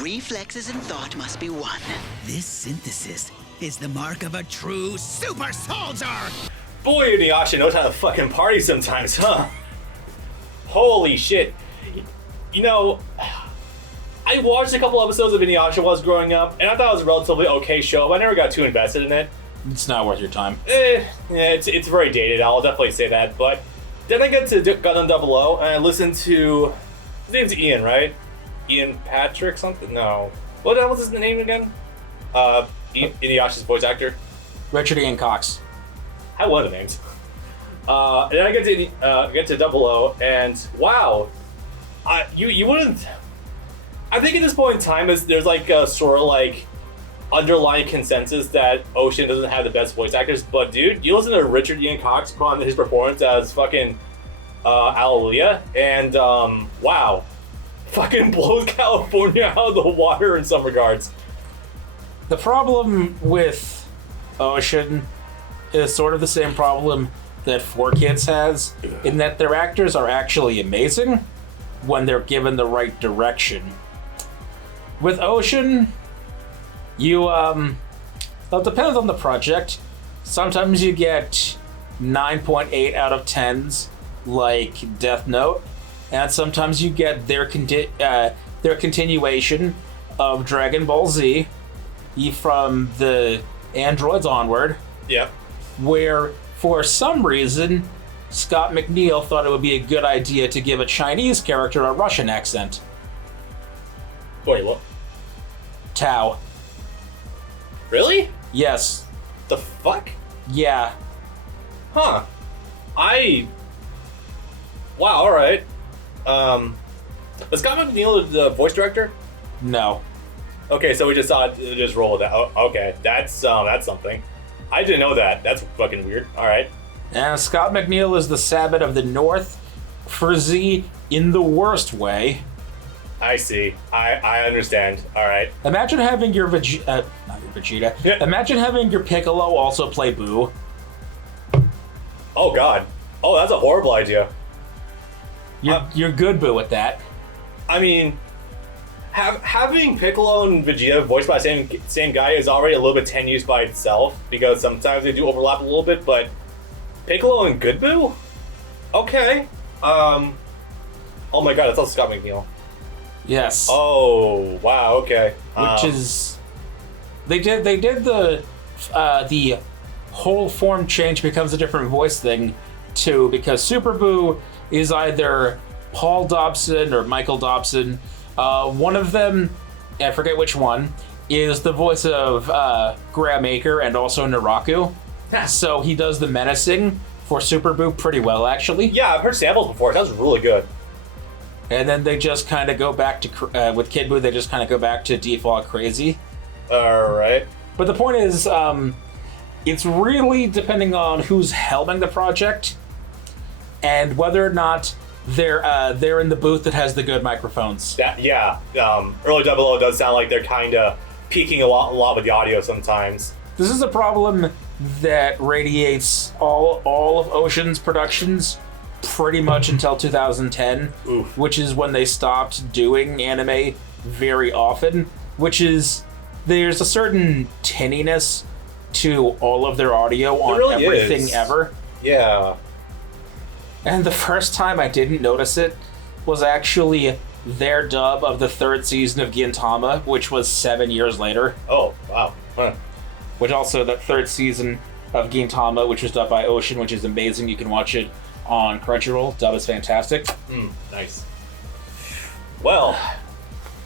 Reflexes and thought must be one. This synthesis is the mark of a true super soldier! Boy, Inuyasha knows how to fucking party sometimes, huh? Holy shit. You know, I watched a couple episodes of Inuyasha while I was growing up, and I thought it was a relatively okay show, but I never got too invested in it. It's not worth your time. Yeah, it's very dated, I'll definitely say that, but then I get to Gundam 00, and I listened to... His name's Ian, right? Ian Patrick something? No. What the hell was his name again? Inuyasha's voice actor? Richard Ian Cox. I had one of the names. And then I get to 00, and wow, you wouldn't. I think at this point in time, there's like a sort of like underlying consensus that Ocean doesn't have the best voice actors. But dude, you listen to Richard Ian Cox put on his performance as fucking Allelujah, and wow, fucking blows California out of the water in some regards. The problem with Ocean is sort of the same problem that 4Kids has, in that their actors are actually amazing when they're given the right direction. With Ocean, it depends on the project. Sometimes you get 9.8 out of 10s, like Death Note, and sometimes you get their continuation of Dragon Ball Z from the androids onward. Yep. Where, for some reason, Scott McNeil thought it would be a good idea to give a Chinese character a Russian accent. Wait, what? Tao. Really? Yes. The fuck? Yeah. Huh. Wow, alright. Is Scott McNeil the voice director? No. Okay, so we just just roll with that. Oh, okay, that's something. I didn't know that. That's fucking weird. Alright. And Scott McNeil is the Sabbath of the North for Z in the worst way. I see. I understand. Alright. Imagine having your not your Vegeta. Yeah. Imagine having your Piccolo also play Boo. Oh god. Oh, that's a horrible idea. You're good Boo with that. I mean, having Piccolo and Vegeta voiced by the same guy is already a little bit tenuous by itself, because sometimes they do overlap a little bit, but Piccolo and Good Boo? Okay. Oh my god, that's also Scott McNeil. Yes. Oh, wow, okay. Which is... They did the whole form change becomes a different voice thing, too, because Super Boo is either Paul Dobson or Michael Dobson. One of them, I forget which one, is the voice of Graham Aker and also Naraku. So he does the menacing for Super Boo pretty well, actually. Yeah, I've heard samples before. That was really good. And then they just kind of go back to, with Kid Boo, they just kind of go back to default crazy. Alright. But the point is, it's really depending on who's helming the project and whether or not they're in the booth that has the good microphones. Early 00 does sound like they're kind of peaking a lot with the audio sometimes. This is a problem that radiates all of Ocean's productions pretty much until 2010, Oof. which is when they stopped doing anime very often, which is there's a certain tinniness to all of their audio on really everything is. ever. Yeah. And the first time I didn't notice it was actually their dub of the third season of Gintama, which was 7 years later. Oh, wow. Huh. Which also, that third season of Gintama, which was dubbed by Ocean, which is amazing. You can watch it on Crunchyroll. Dub is fantastic. Nice. Well,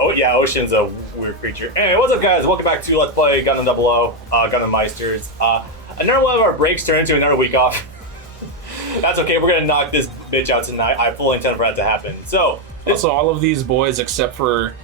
oh yeah, Ocean's a weird creature. Anyway, what's up guys? Welcome back to Let's Play Gundam 00, Gundam Meisters. Another one of our breaks turned into another week off. That's okay, we're gonna knock this bitch out tonight. I fully intend for that to happen. So, also, all of these boys, except for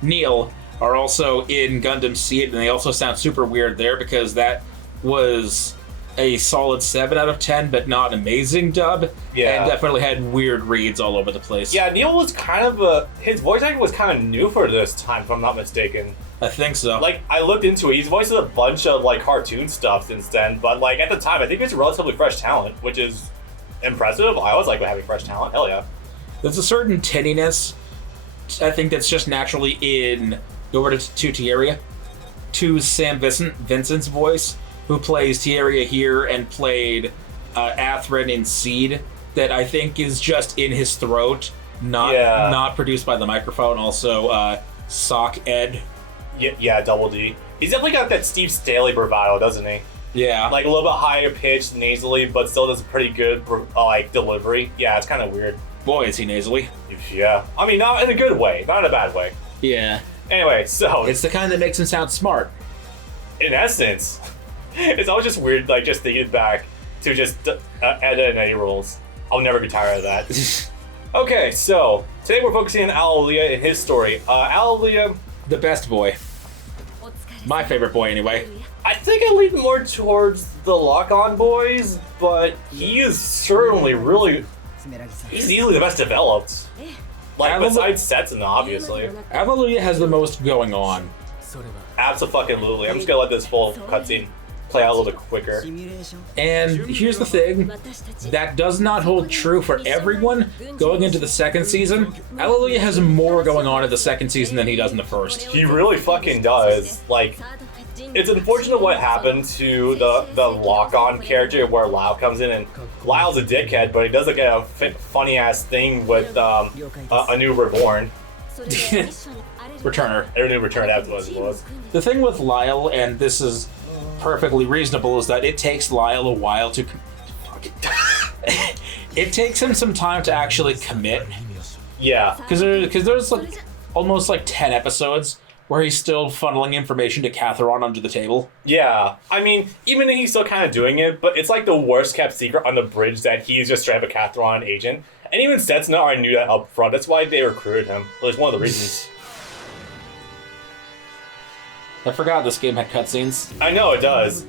Neil, are also in Gundam Seed, and they also sound super weird there because that was a solid 7 out of 10, but not an amazing dub. Yeah. And definitely had weird reads all over the place. Yeah, Neil was kind of his voice acting was kind of new for this time, if I'm not mistaken. I think so. Like, I looked into it, he's voiced a bunch of, like, cartoon stuff since then, but, like, at the time, I think it's a relatively fresh talent, which is impressive. I always like having fresh talent, hell yeah. There's a certain tinniness that's just naturally in over to Tieria, to Sam Vincent's voice, who plays Tieria here and played Athrun in Seed, that I think is just in his throat, not produced by the microphone. Also, Sock Ed. Yeah, Double D. He's definitely got that Steve Staley bravado, doesn't he? Yeah. Like a little bit higher pitched nasally, but still does a pretty good like delivery. Yeah, it's kind of weird. Boy, is he nasally. Yeah. I mean, not in a good way, not in a bad way. Yeah. Anyway, so it's the kind that makes him sound smart. In essence, it's always just weird, like just thinking back to just Edda and Eddie roles. I'll never get tired of that. Okay, so today we're focusing on Allelujah and his story. Allelujah, the best boy. My favorite boy, anyway. I think I lean more towards the lock-on boys, but he is certainly he's easily the best developed. Like, besides Setsuna, obviously. Allelujah has the most going on. Absolutely. I'm just gonna let this full cutscene play out a little bit quicker. And here's the thing, that does not hold true for everyone going into the second season. Allelujah has more going on in the second season than he does in the first. He really fucking does. Like, it's unfortunate what happened to the lock-on character where Lau comes in, and Lau's a dickhead, but he does like a funny-ass thing with a new Reborn. Returner. A new Returner, that's what it was. The thing with Lyle, and this is perfectly reasonable, is that it takes Lyle a while to... it takes him some time to actually commit. Yeah. Because there's like almost like 10 episodes where he's still funneling information to Catherine under the table. Yeah. I mean, even he's still kind of doing it, but it's like the worst kept secret on the bridge that he's just straight up a Catherine agent. And even Setsuna already knew that up front. That's why they recruited him. Well, it's one of the reasons. I forgot this game had cutscenes. I know it does.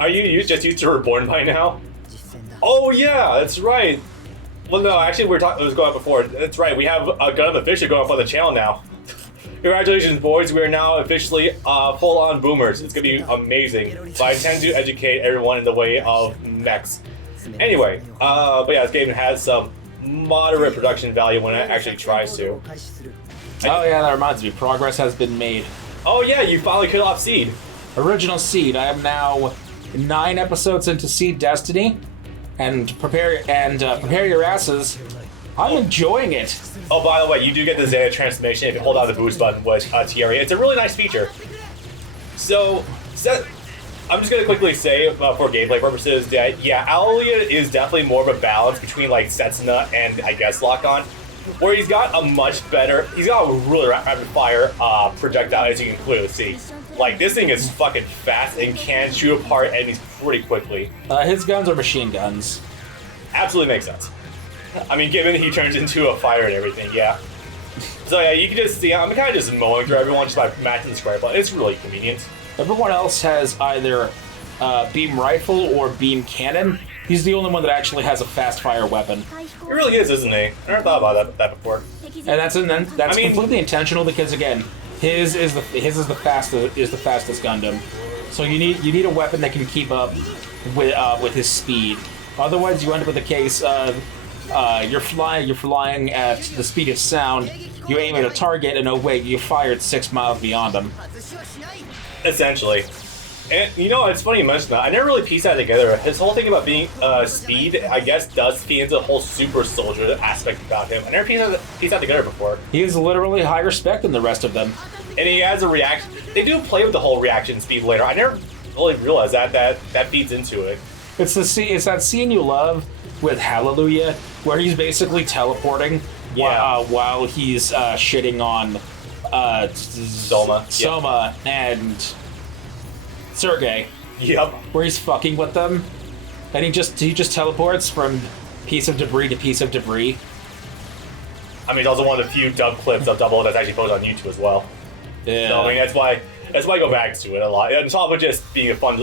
Are you just used to Reborn by now? Oh yeah, that's right. Well, no, actually, it was going on before. That's right. We have a Gundam officially going up on the channel now. Congratulations, boys. We are now officially full-on boomers. It's gonna be amazing. So I intend to educate everyone in the way of mechs. Anyway, but yeah, this game has some moderate production value when it actually tries to. Oh yeah, that reminds me. Progress has been made. Oh yeah, you finally killed off Seed. Original Seed. I am now 9 episodes into Seed Destiny, and prepare your asses. I'm enjoying it. Oh, by the way, you do get the Zeta transformation if you hold down the boost button with Tieria. It's a really nice feature. So, I'm just gonna quickly say for gameplay purposes that yeah, Allelujah is definitely more of a balance between like Setsuna and I guess Lock-On, where he's got a really rapid fire projectile, as you can clearly see. Like, this thing is fucking fast and can shoot apart enemies pretty quickly. His guns are machine guns. Absolutely makes sense. I mean, given he turns into a fire and everything, yeah. So yeah, you can just see, I'm kind of just mowing through everyone just by matching the square button. It's really convenient. Everyone else has either beam rifle or beam cannon. He's the only one that actually has a fast fire weapon. He really is, isn't he? I never thought about that before. And that's completely intentional because again, his is the fastest Gundam. So you need a weapon that can keep up with his speed. Otherwise, you end up with a case of you're flying at the speed of sound. You aim at a target, and oh wait, you fired 6 miles beyond him. Essentially. And you know, it's funny you mentioned that. I never really pieced that together. His whole thing about being speed, I guess, does feed into the whole super soldier aspect about him. I never pieced that together before. He is literally higher spec than the rest of them. And he has a reaction. They do play with the whole reaction speed later. I never really realized that feeds into it. It's that scene you love with Allelujah, where he's basically teleporting while he's shitting on Soma and Sergei. Yep. Where he's fucking with them, and he just teleports from piece of debris to piece of debris. I mean, it's also one of the few dub clips of Double that's actually posted on YouTube as well. Yeah. So, I mean, that's why I go back to it a lot. On top of just being a fun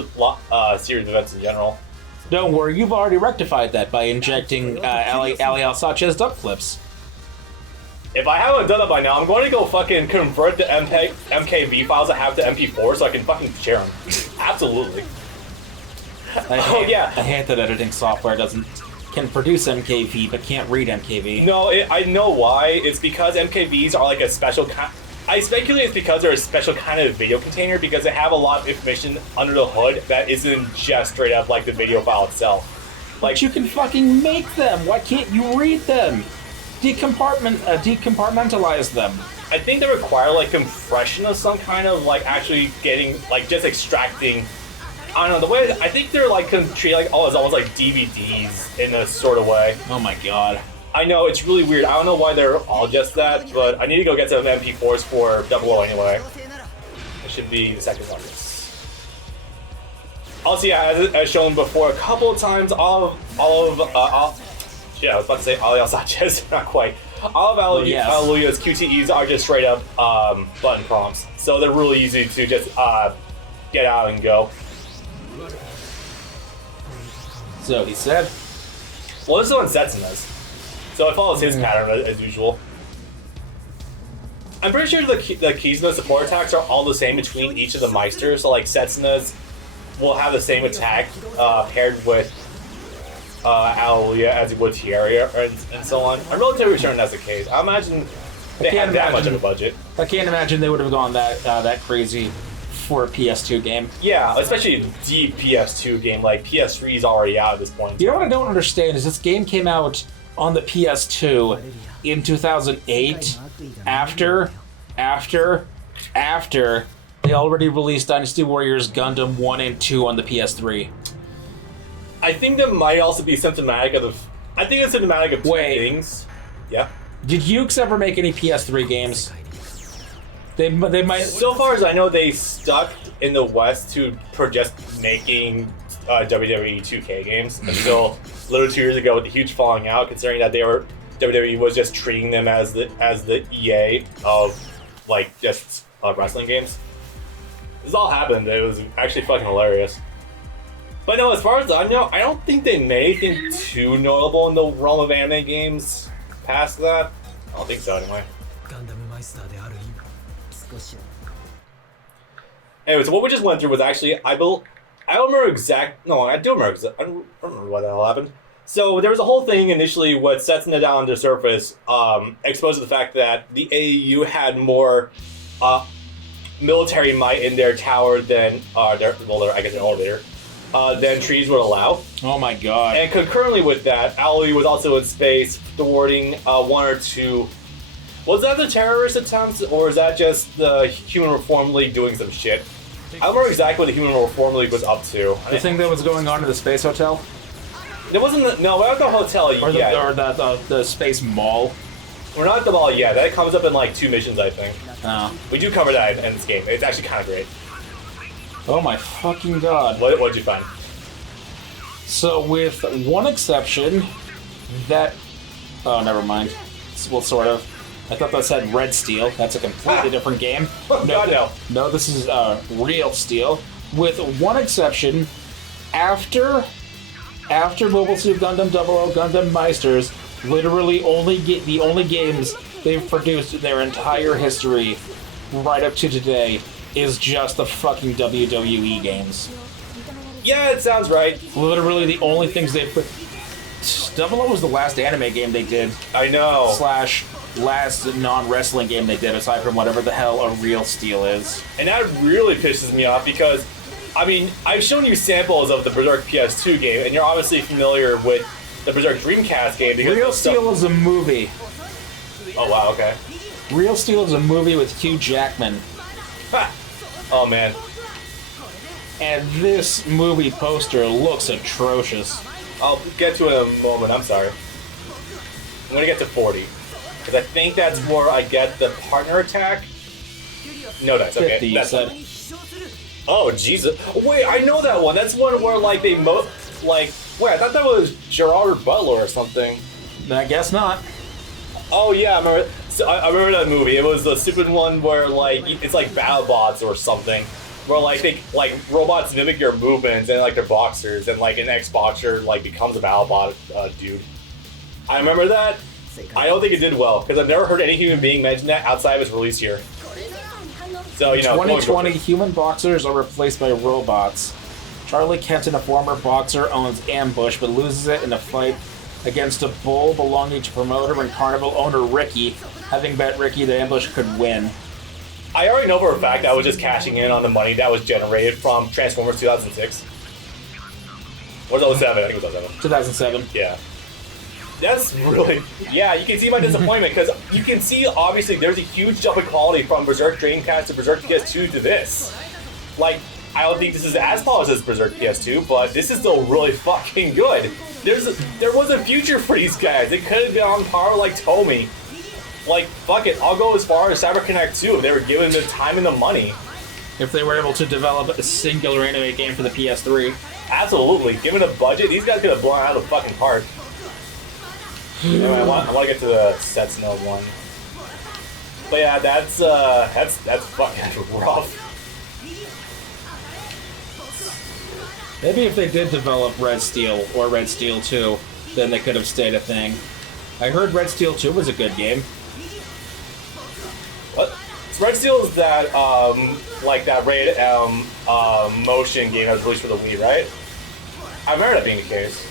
series of events in general. Don't worry, you've already rectified that by injecting Ali Al-Sachez dub clips. If I haven't done it by now, I'm going to go fucking convert the MKV files I have to MP4 so I can fucking share them. Absolutely. I hate that editing software doesn't can produce MKV but can't read MKV. No, I know why. It's because MKVs are like a special kind. I speculate it's because they're a special kind of video container because they have a lot of information under the hood that isn't just straight up like the video file itself. Like but you can fucking make them. Why can't you read them? Decompartmentalize them. I think they require like compression of some kind of like actually getting like just extracting. I don't know the way. I think they're like treated like as almost like DVDs in a sort of way. Oh my god. I know it's really weird. I don't know why they're all just that, but I need to go get some MP4s for 00 anyway. It should be the second one. Also, yeah, as shown before a couple of times, I was about to say Aliyah Sanchez, not quite. All of Allelujah's QTEs are just straight up button prompts, so they're really easy to just get out and go. So he said. Well, this is one Setsuna's, so it follows his pattern as usual. I'm pretty sure the keys and the support attacks are all the same between each of the Meisters, so like Setsuna's will have the same attack paired with Allelujah as it would Tieria and so on. I'm relatively certain that's the case. I imagine they had that much of a budget. I can't imagine they would have gone that crazy for a PS2 game. Yeah, especially a deep PS2 game. Like PS3 is already out at this point. You know what I don't understand is this game came out on the PS2 in 2008 after they already released Dynasty Warriors Gundam 1 and 2 on the PS3. I think that might also be symptomatic of I think it's symptomatic of two things. Yeah. Did Ukes ever make any PS3 games? They might. So far as I know, they stuck in the West for just making WWE 2K games until a little 2 years ago with the huge falling out, considering that WWE was just treating them as the EA of like just wrestling games. This all happened. It was actually fucking hilarious. But no, as far as I know, I don't think they made anything too notable in the realm of anime games past that. I don't think so anyway. Gundam Meisters. Anyway, so what we just went through was actually, I don't remember I don't remember what the hell happened. So there was a whole thing initially with Setsuna down on the surface, exposed to the fact that the AEU had more military might in their tower than, their elevator, than trees would allow. Oh my god. And concurrently with that, Allelujah was also in space thwarting one or two. Was that the terrorist attempts, or is that just the Human Reform League doing some shit? I don't remember exactly what the Human Reform League was up to. The thing that was going on in the space hotel? It wasn't the hotel yet. Or the space mall? We're not at the mall yet. That comes up in like 2 missions, I think. Oh. We do cover that in this game. It's actually kind of great. Oh my fucking god. What'd you find? So with one exception, that... Oh, never mind. Well, sort of. I thought that said Red Steel. That's a completely different game. No, this is Real Steel. With one exception, after Mobile Suit Gundam 00, Gundam Meisters, literally the only games they've produced in their entire history, right up to today, is just the fucking WWE games. Yeah, it sounds right. Literally the only things they've put... 00 was the last anime game they did. I know. / last non-wrestling game they did, aside from whatever the hell a Real Steel is. And that really pisses me off because, I mean, I've shown you samples of the Berserk PS2 game, and you're obviously familiar with the Berserk Dreamcast game. Because Real Steel is a movie. Oh, wow, okay. Real Steel is a movie with Hugh Jackman. Ha! Oh, man. And this movie poster looks atrocious. I'll get to it in a moment, I'm sorry. I'm gonna get to 40. Because I think that's where I get the partner attack. No, that's okay. 50, you said. Oh, Jesus. Wait, I know that one. That's one where, like, wait, I thought that was Gerard Butler or something. I guess not. Oh, yeah, I remember. So I remember that movie. It was the stupid one where, like, it's like BattleBots or something. Where, like, robots mimic your movements and, like, they're boxers. And, like, an ex-boxer, like, becomes a BattleBot dude. I remember that. I don't think it did well, because I've never heard any human being mention that outside of its release here. So, you know, 2020, human boxers are replaced by robots. Charlie Kenton, a former boxer, owns Ambush, but loses it in a fight against a bull belonging to promoter and carnival owner Ricky, having bet Ricky the ambush could win. I already know for a fact I was just cashing in on the money that was generated from Transformers 2006. Or was it 07? I think it was 07. 2007. Yeah. That's really... Yeah, you can see my disappointment, because you can see, obviously, there's a huge jump in quality from Berserk Dreamcast to Berserk PS2 to this. Like, I don't think this is as polished as Berserk PS2, but this is still really fucking good. There was a future for these guys. They could have been on par like Tomy. Like, fuck it, I'll go as far as CyberConnect 2 if they were given the time and the money. If they were able to develop a singular anime game for the PS3. Absolutely. Given a budget, these guys could have blown out of the fucking park. Anyway, I want to get to the Setsuna one. But yeah, that's fucking rough. Maybe if they did develop Red Steel or Red Steel 2, then they could have stayed a thing. I heard Red Steel 2 was a good game. What? Red Steel is that, like that Rated M motion game that was released for the Wii, right? I remember that being the case.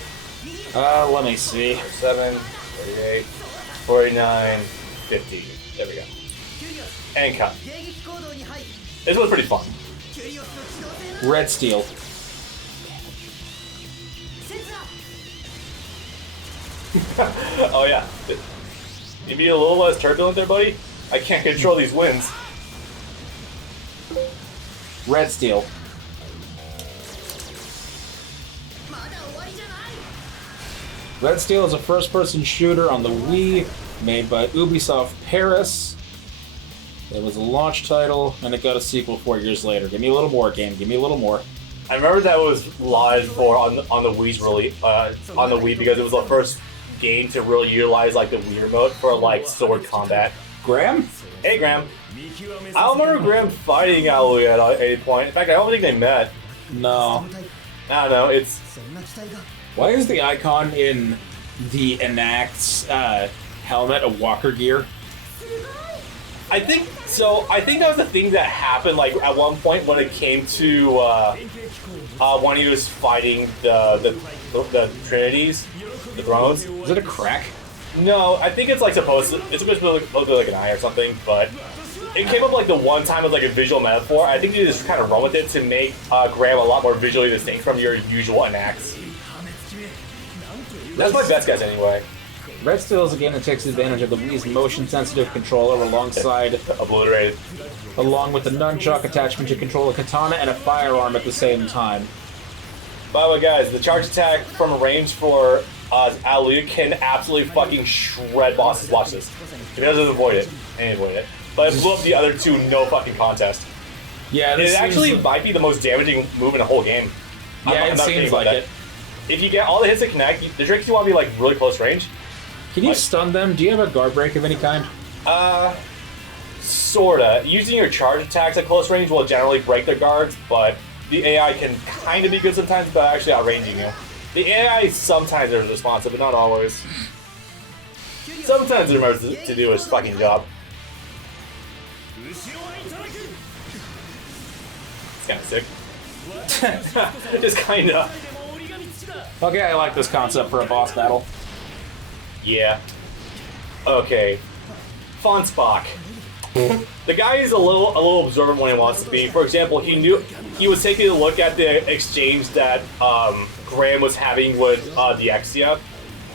Let me see. 7, 38, 49, 50. There we go. And cut. This was pretty fun. Red Steel. Oh yeah. You be a little less turbulent there, buddy? I can't control these winds. Red Steel. Red Steel is a first-person shooter on the Wii, made by Ubisoft Paris. It was a launch title, and it got a sequel 4 years later. Give me a little more, game. Give me a little more. I remember that was live for on the Wii's really on the Wii because it was the first game to really utilize like the Wii remote for like sword combat. Graham? Hey, Graham. I don't remember Graham fighting Allelujah at any point. In fact, I don't think they met. No. I don't know. It's... Why is the icon in the Enact's helmet a walker gear? I think so. I think that was the thing that happened like at one point when it came to when he was fighting the Trinities, the Thrones. Is it a crack? No, I think it's like supposed to look like an eye or something, but it came up like the one time as like a visual metaphor. I think they just kind of run with it to make Graham a lot more visually distinct from your usual enacts. That's my best guess anyway. Red Steel is a game that takes advantage of the Wii's motion-sensitive controller alongside... Obliterated. Along with the nunchuck attachment to control a katana and a firearm at the same time. By the way, guys, the charge attack from a range for Allelujah can absolutely fucking shred bosses. Watch this. If he doesn't avoid it, and avoid it. But it blew up the other two, no fucking contest. Yeah, it actually might be the most damaging move in the whole game. Yeah, it seems like it. If you get all the hits that connect, the trick is you want to be like really close range. Can you stun them? Do you have a guard break of any kind? Sorta. Using your charge attacks at close range will generally break their guards, but the AI can kind of be good sometimes, but actually outranging you. The AI sometimes is responsive, but not always. Sometimes it remembers to do its fucking job. It's kind of sick. Just kind of. Okay, I like this concept for a boss battle. Yeah. Okay. Fonspach. The guy is a little observant when he wants to be. For example, he was taking a look at the exchange that Graham was having with Dexia,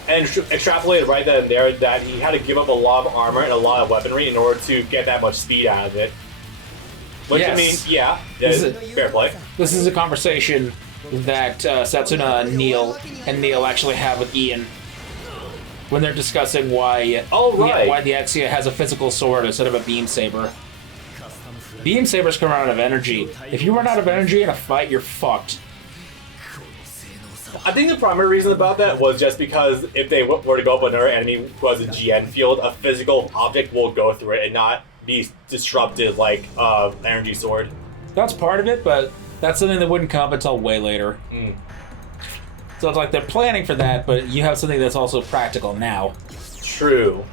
and extrapolated right then and there that he had to give up a lot of armor and a lot of weaponry in order to get that much speed out of it. Which, yes. I mean, yeah, fair play. This is a conversation that Setsuna and Neil actually have with Ian when they're discussing why the Exia has a physical sword instead of a beam saber. Beam sabers come out of energy. If you run out of energy in a fight, you're fucked. I think the primary reason about that was just because if they were to go up another enemy who has a GN field, a physical object will go through it and not be disrupted like energy sword. That's part of it, but that's something that wouldn't come up until way later. So it's like they're planning for that, but you have something that's also practical now. True.